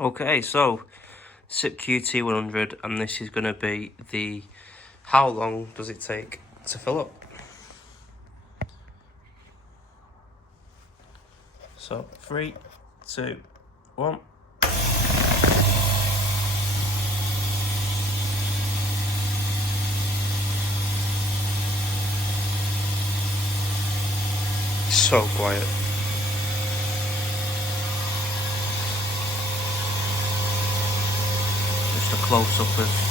Okay, so SIP QT100, and this is going to be the how long does it take to fill up. So 3, 2, 1. So quiet. Just a close up of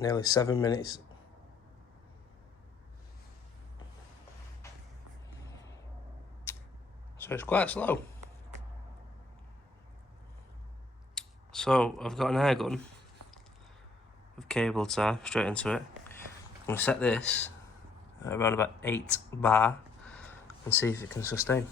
nearly 7 minutes. So it's quite slow. So I've got an air gun with cable tie straight into it. I'm going to set this at around about 8 bar and see if it can sustain.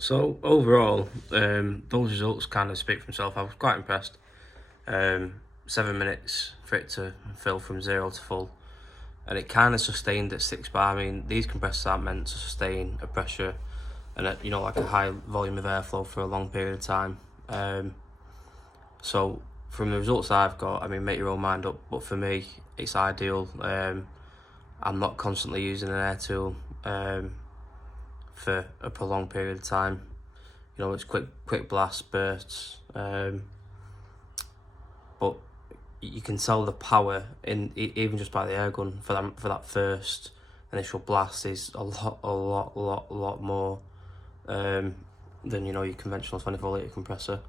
So overall, those results kind of speak for themselves. I was quite impressed. 7 minutes for it to fill from 0 to full, and it kind of sustained at 6 bar. I mean, these compressors aren't meant to sustain a pressure and like a high volume of airflow for a long period of time. So from the results I've got, I mean, make your own mind up. But for me, it's ideal. I'm not constantly using an air tool for a prolonged period of time. You know, it's quick blast bursts, but you can tell the power in even just by the air gun for that first initial blast is a lot more than your conventional 24 litre compressor.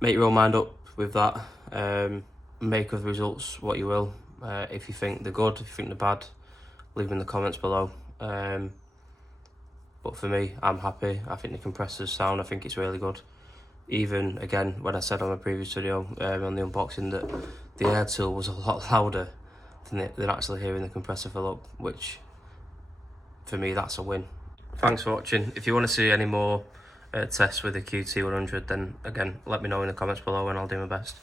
Make your own mind up with that. Make of the results what you will. If you think they're good, if you think they're bad, leave them in the comments below. But for me, I'm happy. I think the compressor's sound. I think it's really good. Even, again, when I said on my previous video, on the unboxing, that the air tool was a lot louder than actually hearing the compressor fill up, which, for me, that's a win. Thanks for watching. If you want to see any more tests with the QT100, then, again, let me know in the comments below and I'll do my best.